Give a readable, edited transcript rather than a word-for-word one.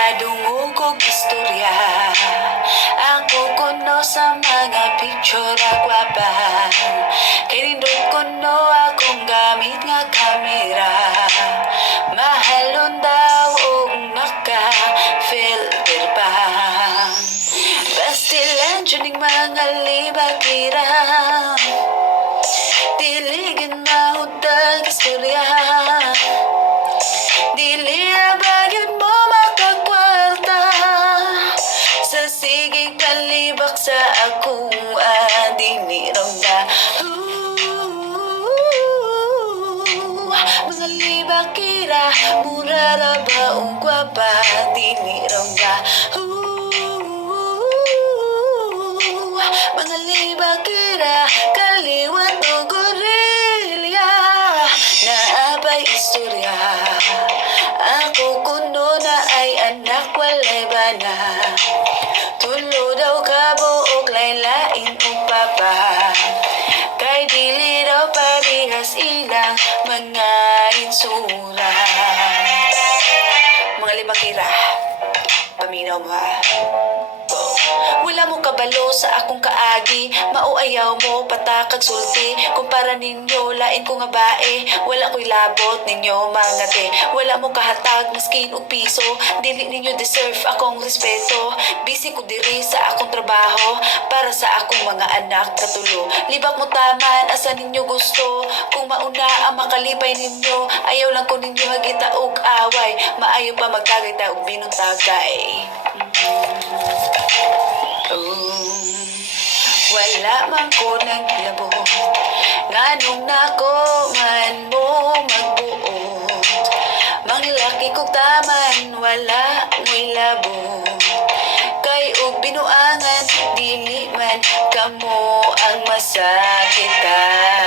Adungog kog istorya, ako kuno sa mga picture gwapa. Kay nindot kuno akong gamit nga kamera. Mahalon daw og naka-filter pa. Bastilan juning mga libakira, diligin mahudag istorya. Dili bagyod mo makakwarta sa sigig palibak sa akong adiniramda. Mga libakira, mura ra ba ang gwapa, diniramda. Mga libakira, kaliwat o gorilya, naabay istorya. Ako kuno na ay anak walay bana, tulo daw kabuok laylain o papa. Kay dili daw parehas ilang mga insura. Mga libakira, paminaw mo ha. Wala mo kabalo sa akong kaagi, mauayaw mo patakag sulti. Kumpara ninyo lain ko nga bae, wala ko'y labot ninyo mga te. Wala mo kahatag maskin og piso, dili ninyo deserve akong respeto. Busy ko diri sa akong trabaho para sa akong mga anak katulo. Libak mo taman asa ninyo gusto, kung mauna ang makalipay ninyo, ayaw lang ko ninyo magita og away. Maayo pa magtagay ta og binuntagay. Wala man ko nang labot, nganong nako man mo magbuot. Manglaki kog taman, wala mo'y labot. Kay og binuangan, dili man kamo ang masakitan.